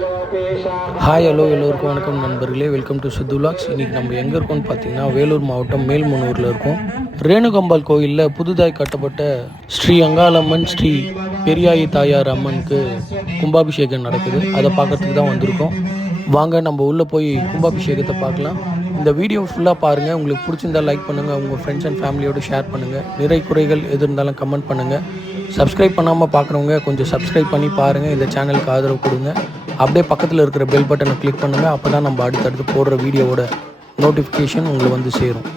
Hi hello எல்லோருக்கும் வணக்கம் நண்பர்களே, வெல்கம் டு சித்து விலாக்ஸ். இன்றைக்கி நம்ம எங்கே இருக்கோம்னு பார்த்தீங்கன்னா வேலூர் மாவட்டம் மேல்மனூரில் இருக்கோம். ரேணுகம்பாள் கோயிலில் புதுதாய் கட்டப்பட்ட ஸ்ரீ அங்காளம்மன் ஸ்ரீ பெரியாயி தாயார் அம்மனுக்கு கும்பாபிஷேகம் நடக்குது. அதை பார்க்கறதுக்கு தான் வந்திருக்கோம். வாங்க நம்ம உள்ளே போய் கும்பாபிஷேகத்தை பார்க்கலாம். இந்த வீடியோ ஃபுல்லாக பாருங்கள். உங்களுக்கு பிடிச்சிருந்தால் லைக் பண்ணுங்கள், உங்கள் ஃப்ரெண்ட்ஸ் அண்ட் ஃபேமிலியோடு ஷேர் பண்ணுங்கள். நிறை குறைகள் எது இருந்தாலும் கமெண்ட் பண்ணுங்கள். சப்ஸ்கிரைப் பண்ணாமல் பார்க்குறவங்க கொஞ்சம் சப்ஸ்கிரைப் பண்ணி பாருங்கள். இந்த சேனலுக்கு ஆதரவு கொடுங்க. அப்படியே பக்கத்தில் இருக்கிற பெல் பட்டனை கிளிக் பண்ணுங்கள். அப்போ தான் நம்ம அடுத்தடுத்து போடுற வீடியோவோட நோட்டிஃபிகேஷன் உங்களுக்கு வந்து சேரும்.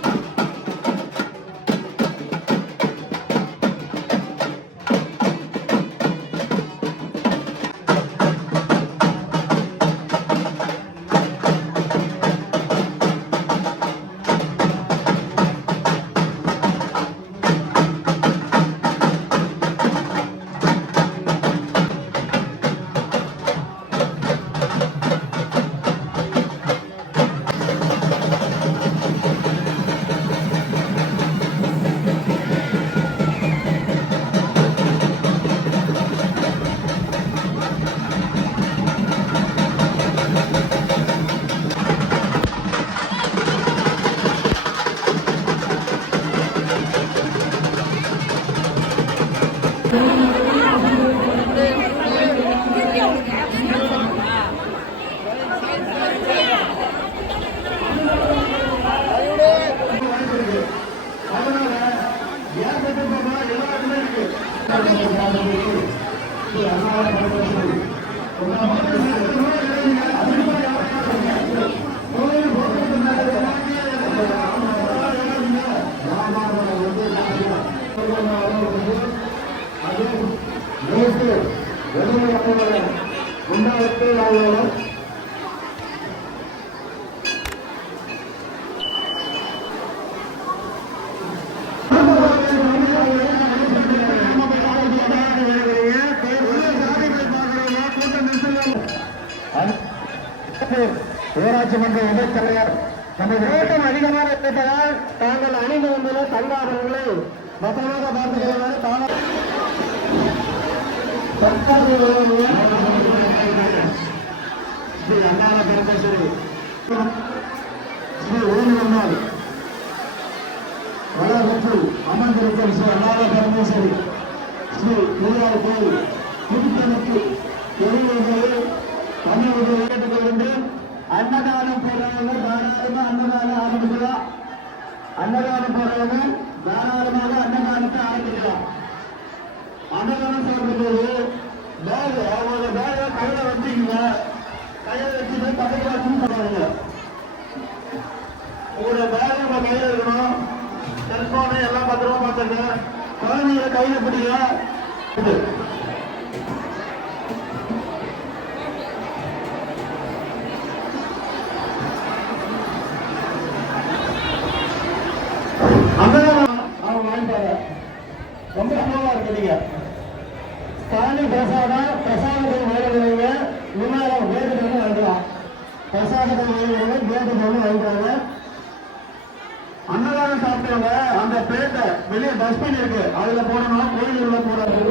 ஊராட்சி மன்ற இடைத்தலைவர் நமது கூட்டம் அதிகமாக இருப்பதால் தாங்கள் அணிந்து வந்துள்ள தங்காபங்களை பத்திரமாக பார்த்துக்கிறார். ஸ்ரீ அண்ணாம பரமேஸ்வரி ஸ்ரீ ஓய்வந்தால் வளர்ச்சி அமர்ந்திருக்கும் ஸ்ரீ அண்ணாம பரமேஸ்வரி ஸ்ரீ பெரியார் கோயில் புதுப்பணிக்கு தெரிவிக்கையில் தமிழக கேட்டுக்கொள்கின்றேன். அன்னதானம் போடுறவங்க தாராளமாக அன்னதானம் ஆரம்பிக்கலாம். அன்னதானம் போடுறவங்க தாராளமாக அன்னதானத்தை ஆரம்பிக்கலாம். அன்னதானம் சொல்றது பேக் அவங்களோட பேக கையில வச்சுக்கீங்க. கையில வச்சுட்டு பக்கத்துல சொல்றாங்க. உங்களோட பேக் உங்க கையில இருக்கணும். செல்போனு எல்லாம் பத்திரமா பார்த்துங்க. குழந்தைங்களை கையில பிடிங்க. ரொம்ப சமமா இருக்கிறீங்க. சாமி பிரசாதத்தை வாங்குறவங்க முன்னால வேண்டுதல் வாங்கலாம். பிரசாதத்தை வாங்குறவங்க வேண்டுதல் வாங்குறாங்க. அன்னதானம் சாப்பிட்டவங்க அந்த பிளேட்டை வெளியே டஸ்ட்பின் இருக்கு, அதுல போடணும். கோயில் உள்ள போடணும்.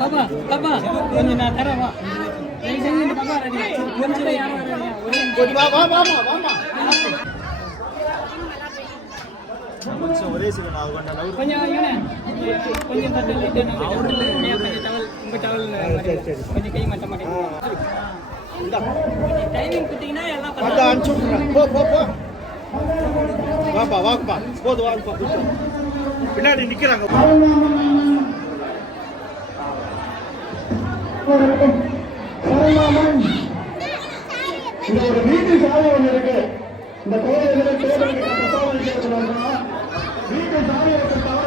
பாப்பா பாப்பா கொஞ்சம் நான் தரேன் வா பாப்பா கொஞ்சம் யாரும் ஒரே சில நான் கொஞ்சம் கொஞ்சம் தட்டல் டவல் உங்க டவல் கொஞ்சம் கை மட்ட மாட்டேங்குது டைமிங் கொடுத்தீங்கன்னா எல்லாம் அனுப்பிச்சு போ வாப்பா வாப்பா போது வாப்பா பின்னாடி நிக்கிறாங்க. இந்த ஒரு வீட்டு சாலை ஒன்று இருக்கு. இந்த கோயிலுக்கு வீட்டு சாலை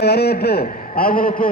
வரவேற்பு அவங்களுக்கு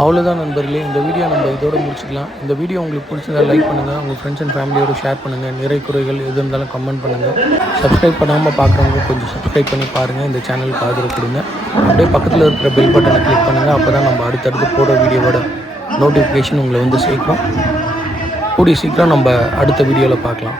அவ்வளோதான் நண்பர்களே, இந்த வீடியோ நம்ம இதோட முடிச்சுக்கலாம். இந்த வீடியோ உங்களுக்கு பிடிச்சிருந்தா லைக் பண்ணுங்கள், உங்கள் ஃப்ரெண்ட்ஸ் அண்ட் ஃபேமிலியோடு ஷேர் பண்ணுங்கள். நிறை குறைகள் எது இருந்தாலும் கமெண்ட் பண்ணுங்கள். சப்ஸ்கிரைப் பண்ணாமல் பார்க்குறவங்க கொஞ்சம் சப்ஸ்கிரைப் பண்ணி பாருங்கள். இந்த சேனலுக்கு ஆதரவு கொடுங்க. அப்படியே பக்கத்தில் இருக்கிற பெல் பட்டனை கிளிக் பண்ணுங்கள். அப்போ தான் நம்ம அடுத்தடுத்து போடுற வீடியோவோட நோட்டிஃபிகேஷன் உங்களை வந்து சேர்க்கும். கூடிய சீக்கிரம் நம்ம அடுத்த வீடியோவில் பார்க்கலாம்.